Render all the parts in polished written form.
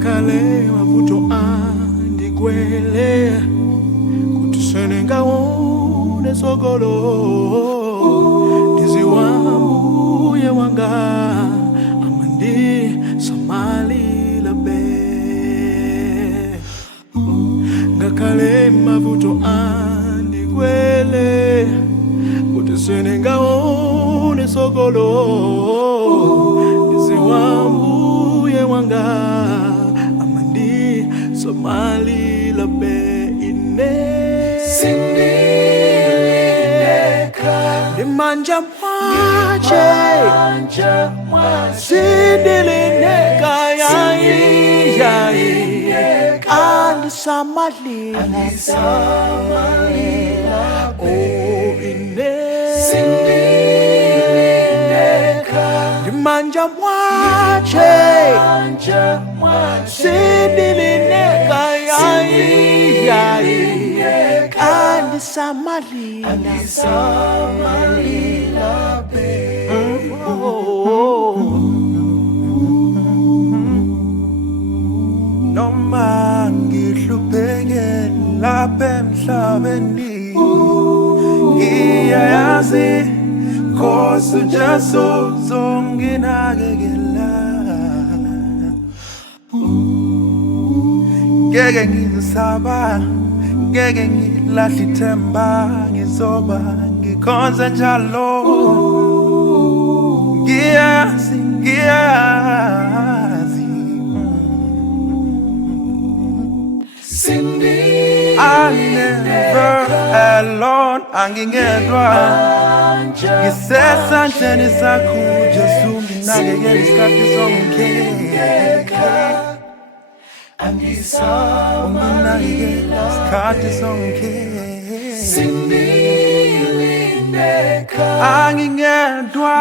Ngakale mavuto andigwele kutusene ngawone sogolo ndiziwambuye wanga amandi samalila be. Ngakale mavuto andigwele kutusene ngawone sogolo ndiziwambuye wanga amandi samalila be ine. Dimanja mwache Sindilineka yai Andisamalila oh ine. Dimanja mwache Sindilineka yai Andisamalila be. Noma ngihlupheke lapha emhlabeni ngiyayazi Nkosi uJesu uzonginakekela. Ngeke ngizisaba, ngeke ngilahle ithemba, ngizoba ngikhonza njalo. Ngiyazi I'm never alone, angingedwa ngisesandleni sakho Jesu nginakekela isikhathi sonke. Unginakekela isikhathi sonke. Angingedwa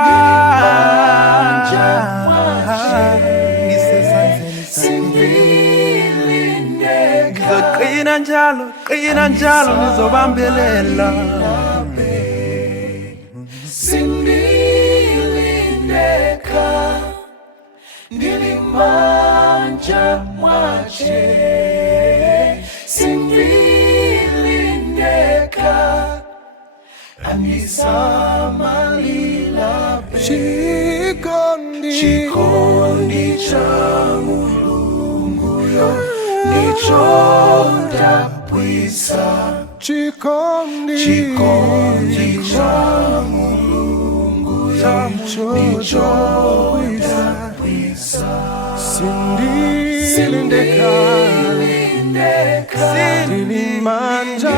ngisesandleni sakho. Qina njalo ngizobambelela. Sindilindeka Nilimanja mwache Sindilindeka Andisamalila be. Chikondi cha Mulungu yo Nichoda pwisa. Chikondi cha Mulungu yo Nichoda pwisa. Sindilindeka Nilimanja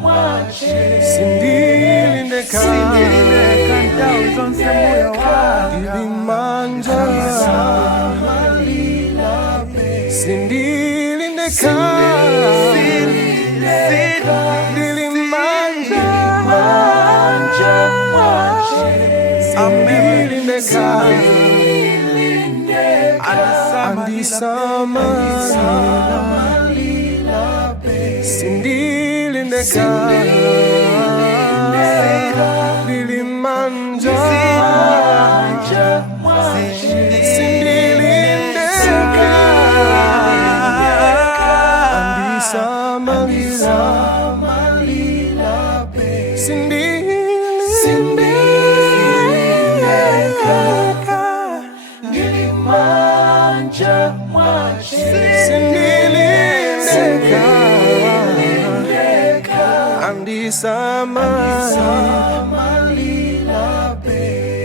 mwache Sindilindeka ndawo zonse moyo wangu Nilimanja Sindilindeka Nilimanja mwache Sindilindeka Andisamalila be. Sindilindeka Nilimanja Sindilindeka Andisamalila be. Sindilindeka Nilimanja mwache Sindilindeka Andisamalila be.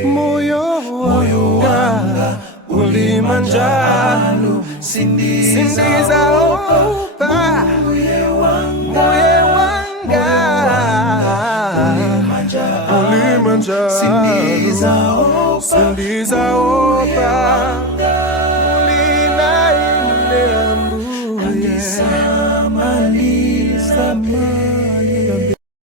Moyo wanga ulimanjalo sindiza opa moyo wanga ulimanjalo sindiza opa